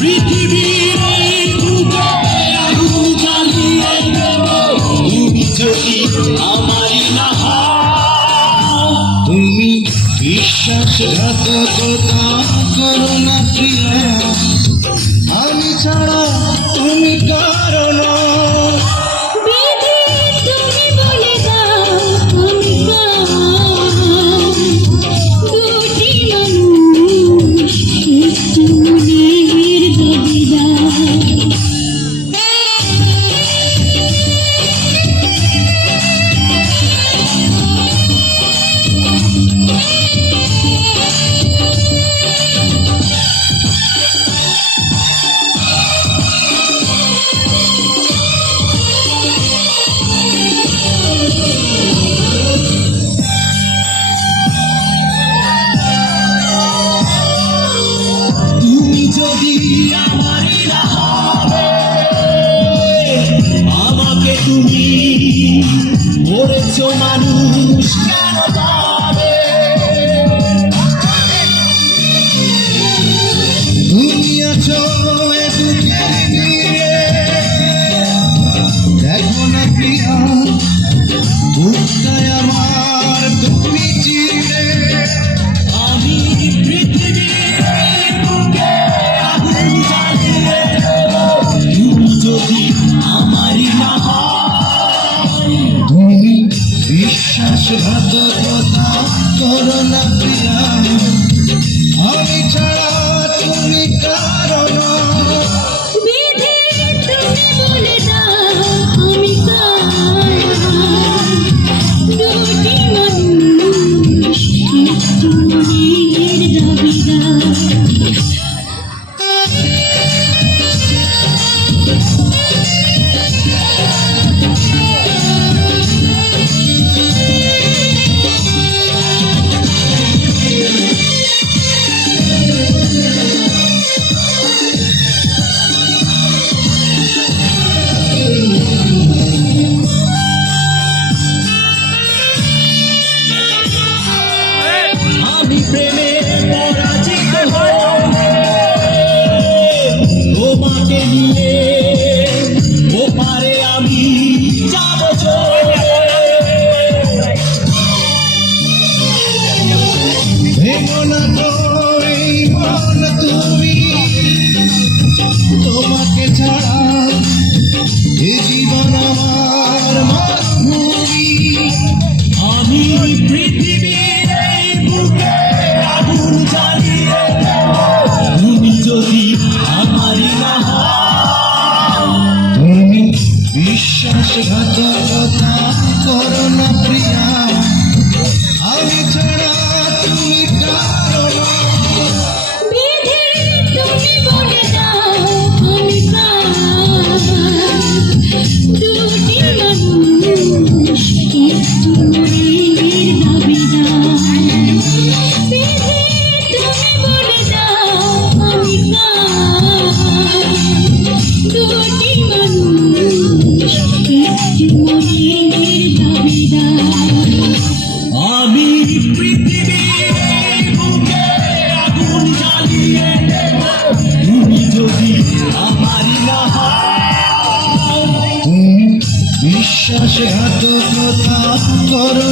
পৃথিবীর বুকে আগুন জ্বালিয়ে দেব তুমি যদি আমারই না হও। তুমি বিশ্বাসঘাতকতা করো না প্রিয়া, আমি ছাড়া তুমি কারো না। যদি আমারই না হবে, আমাকে তুমি বলেছো মানুষ কেন পাবে। তুমি আছো এ বুকের ভিড়ে, দেখো না প্রিয়া বুকটায় আমার তুমি চিরে। আমি পৃথিবীর বুকে আগুন জ্বালিয়ে দেব তুমি যদি আমারই না হও। তুমি বিশ্বাসঘাতকতা করো না প্রিয়া, আমি ছাড়া তুমি কারো না। প্রেমে পরাজিত হয়ে তোমাকে নিয়ে ওপারে আমি যাব চলে। ভেঙো না তো এই মন তুমি, তোমাকে ছাড়া এ জীবন আমার মরুভূমি। আমি পৃথিবীর এই বুকে আগুন জ্বালিয়ে দেব তুমি যদি আমারই না হও। তুমি বিশ্বাসঘাতকতা করো না প্রিয়া, আমি ছাড়া তুমি কারো না। আমি পৃথিবীর বুকে আগুন জ্বালিয়ে দেব তুমি যদি আমারই না হও। তুমি বিশ্বাসঘাতকতা করো